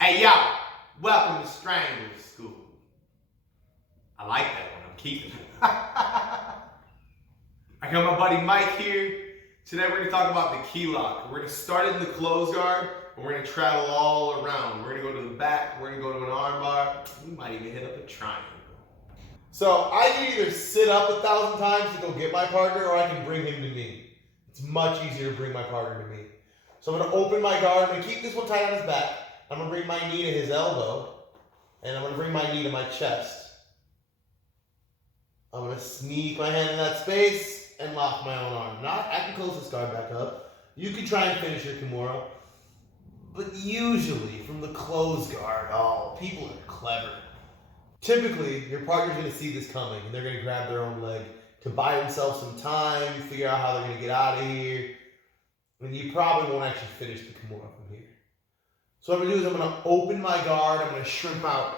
Hey yo, welcome to Strangle School. I like that one, I'm keeping it. I got my buddy Mike here. Today we're going to talk about the key lock. We're going to start in the close guard, and we're going to travel all around. We're going to go to the back, we're going to go to an armbar. We might even hit up a triangle. So I can either sit up 1,000 times to go get my partner, or I can bring him to me. It's much easier to bring my partner to me. So I'm going to open my guard. I'm going to keep this one tight on his back. I'm going to bring my knee to his elbow, and I'm going to bring my knee to my chest. I'm going to sneak my hand in that space and lock my own arm. Now, I can close this guard back up. You can try and finish your Kimura, but usually from the closed guard, people are clever. Typically, your partner's going to see this coming, and they're going to grab their own leg to buy themselves some time, figure out how they're going to get out of here, and you probably won't actually finish the Kimura from here. So what I'm going to do is I'm going to open my guard, I'm going to shrimp out,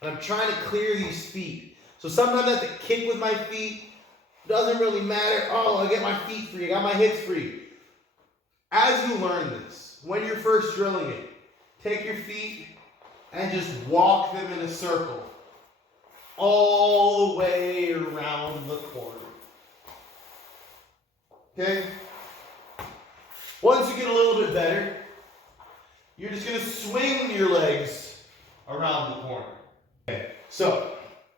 and I'm trying to clear these feet. So sometimes I have to kick with my feet. Doesn't really matter. Oh, I get my feet free. I got my hips free. As you learn this, when you're first drilling it, take your feet and just walk them in a circle all the way around the corner. Okay? Once you get a little bit better, you're just going to swing your legs around the corner. Okay, so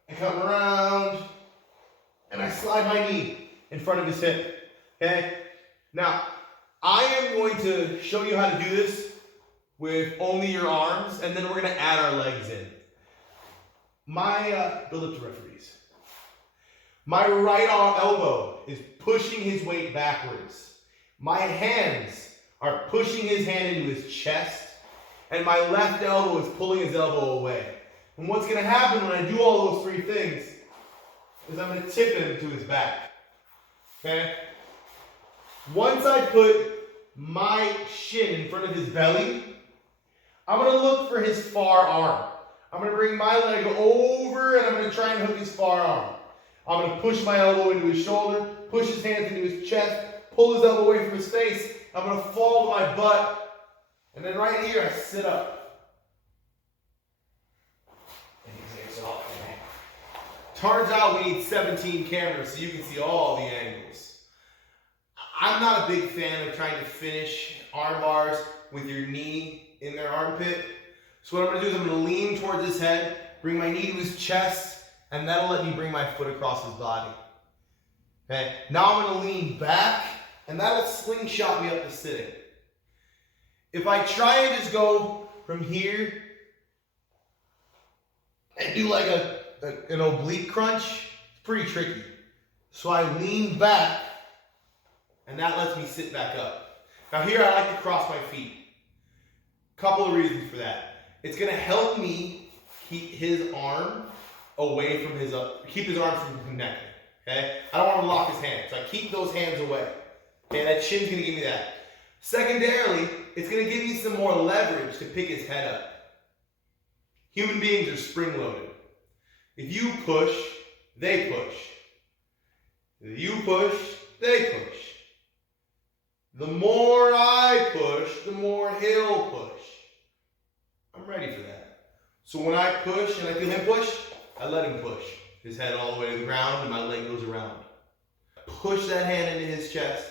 I come around and I slide my knee in front of his hip. Okay? Now, I am going to show you how to do this with only your arms, and then we're going to add our legs in. Build up to referees. My right elbow is pushing his weight backwards. My hands are pushing his hand into his chest, and my left elbow is pulling his elbow away. And what's going to happen when I do all those three things is I'm going to tip him to his back. Okay? Once I put my shin in front of his belly, I'm going to look for his far arm. I'm going to bring my leg over, and I'm going to try and hook his far arm. I'm going to push my elbow into his shoulder, push his hands into his chest, pull his elbow away from his face. I'm going to fall to my butt. And then right here, I sit up. Turns out we need 17 cameras so you can see all the angles. I'm not a big fan of trying to finish arm bars with your knee in their armpit. So what I'm going to do is I'm going to lean towards his head, bring my knee to his chest, and that'll let me bring my foot across his body. Okay. Now I'm going to lean back, and that'll slingshot me up to sitting. If I try and just go from here and do like an oblique crunch, it's pretty tricky. So I lean back, and that lets me sit back up. Now here I like to cross my feet. Couple of reasons for that. It's going to help me keep his arm away from keep his arm from connecting. Okay? I don't want to lock his hands, so I keep those hands away. Okay, that shin's going to give me that. Secondarily, it's going to give me some more leverage to pick his head up. Human beings are spring-loaded. If you push, they push. If you push, they push. The more I push, the more he'll push. I'm ready for that. So when I push and I feel him push, I let him push. His head all the way to the ground and my leg goes around. Push that hand into his chest.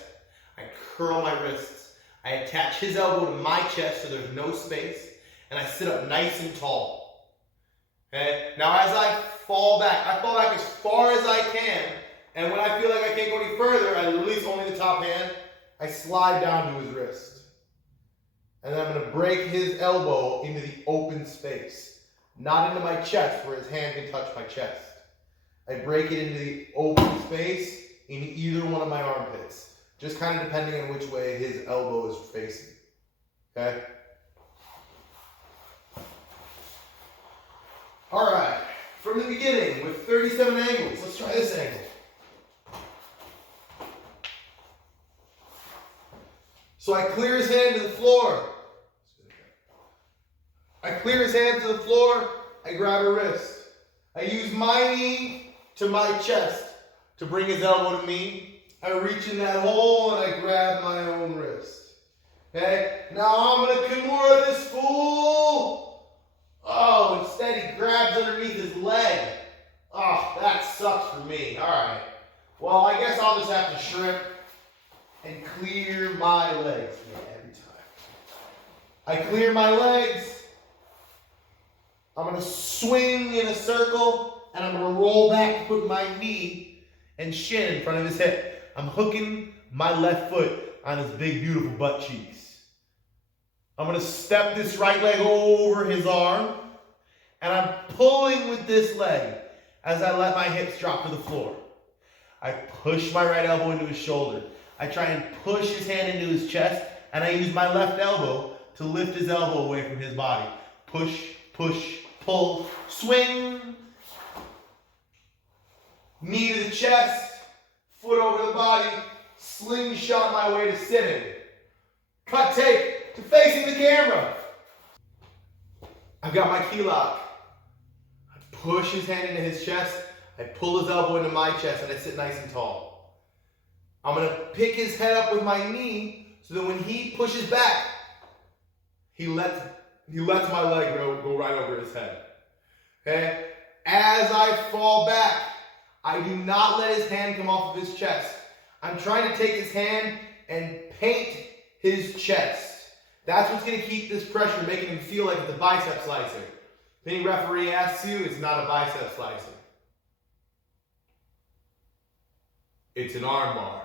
I curl my wrists. I attach his elbow to my chest so there's no space. And I sit up nice and tall. Okay? Now as I fall back as far as I can. And when I feel like I can't go any further, I release only the top hand. I slide down to his wrist. And then I'm going to break his elbow into the open space. Not into my chest where his hand can touch my chest. I break it into the open space in either one of my armpits. Just kind of depending on which way his elbow is facing. Okay? Alright. From the beginning with 37 angles. Let's try this angle. So I clear his hand to the floor. I clear his hand to the floor. I grab a wrist. I use my knee to my chest to bring his elbow to me. I reach in that hole and I grab my own wrist. Okay? Now I'm going to Kimura this fool. I clear my legs. I'm gonna swing in a circle, and I'm gonna roll back, put my knee and shin in front of his hip. I'm hooking my left foot on his big, beautiful butt cheeks. I'm gonna step this right leg over his arm, and I'm pulling with this leg as I let my hips drop to the floor. I push my right elbow into his shoulder. I try and push his hand into his chest, and I use my left elbow to lift his elbow away from his body. Push, push, pull, swing. Knee to the chest, foot over the body, slingshot my way to sitting. Cut tape to facing the camera. I've got my key lock. I push his hand into his chest. I pull his elbow into my chest, and I sit nice and tall. I'm going to pick his head up with my knee so that when he pushes back, he lets my leg go right over his head. Okay? As I fall back, I do not let his hand come off of his chest. I'm trying to take his hand and paint his chest. That's what's going to keep this pressure, making him feel like it's a bicep slicer. If any referee asks you, it's not a bicep slicer. It's an armbar.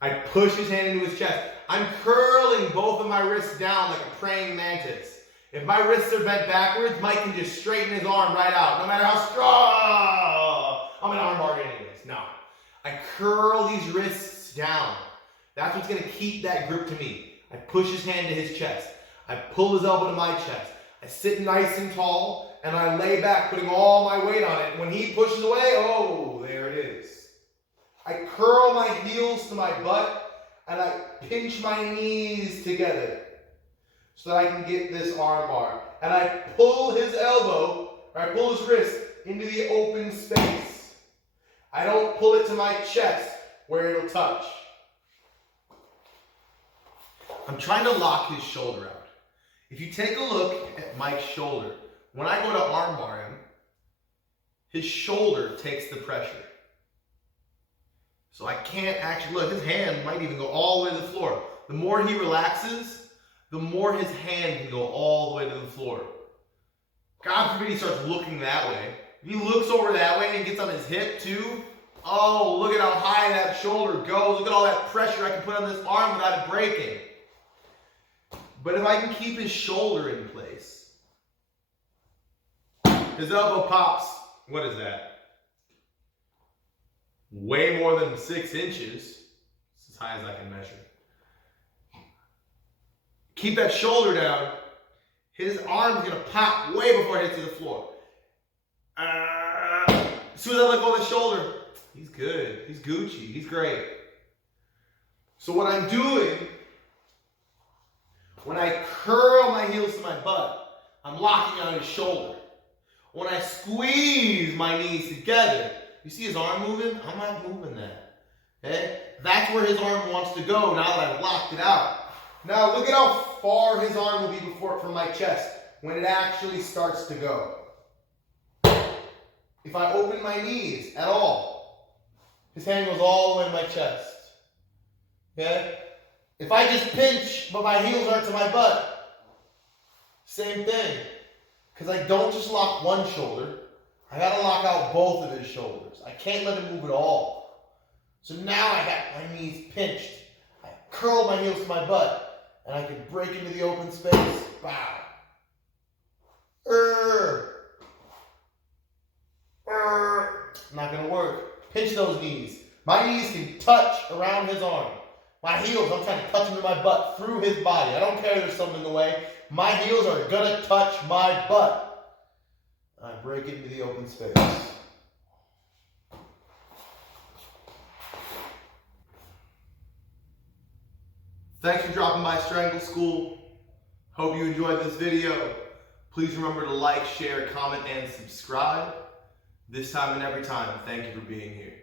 I push his hand into his chest. I'm curling both of my wrists down like a praying mantis. If my wrists are bent backwards, Mike can just straighten his arm right out, no matter how strong. I'm an armbar anyways. No. I curl these wrists down. That's what's going to keep that grip to me. I push his hand to his chest. I pull his elbow to my chest. I sit nice and tall, and I lay back, putting all my weight on it. And when he pushes away, oh, there it is. I curl my heels to my butt, and I pinch my knees together so that I can get this arm bar. And I pull his elbow, or I pull his wrist into the open space. I don't pull it to my chest where it'll touch. I'm trying to lock his shoulder out. If you take a look at Mike's shoulder, when I go to armbar him, his shoulder takes the pressure. So I can't actually, look, his hand might even go all the way to the floor. The more he relaxes, the more his hand can go all the way to the floor. God forbid he starts looking that way. If he looks over that way and gets on his hip too, oh, look at how high that shoulder goes. Look at all that pressure I can put on this arm without it breaking. But if I can keep his shoulder in place, his elbow pops, what is that? Way more than 6 inches. It's as high as I can measure. Keep that shoulder down. His arm's gonna pop way before it hits the floor. As soon as I let go of the shoulder, he's good. He's Gucci. He's great. So what I'm doing, when I curl my heels to my butt, I'm locking on his shoulder. When I squeeze my knees together, you see his arm moving? I'm not moving that. Okay? That's where his arm wants to go now that I've locked it out. Now look at how far his arm will be from my chest when it actually starts to go. If I open my knees at all, his hand goes all the way to my chest. Okay? If I just pinch, but my heels aren't to my butt, same thing. Because I don't just lock one shoulder, I gotta lock out both of his shoulders. I can't let him move at all. So now I got my knees pinched. I curl my heels to my butt, and I can break into the open space. Bow. Not gonna work. Pinch those knees. My knees can touch around his arm. My heels, I'm trying to touch him in my butt through his body. I don't care if there's something in the way. My heels are gonna touch my butt. I break into the open space. Thanks for dropping by Strangle School. Hope you enjoyed this video. Please remember to like, share, comment, and subscribe. This time and every time, thank you for being here.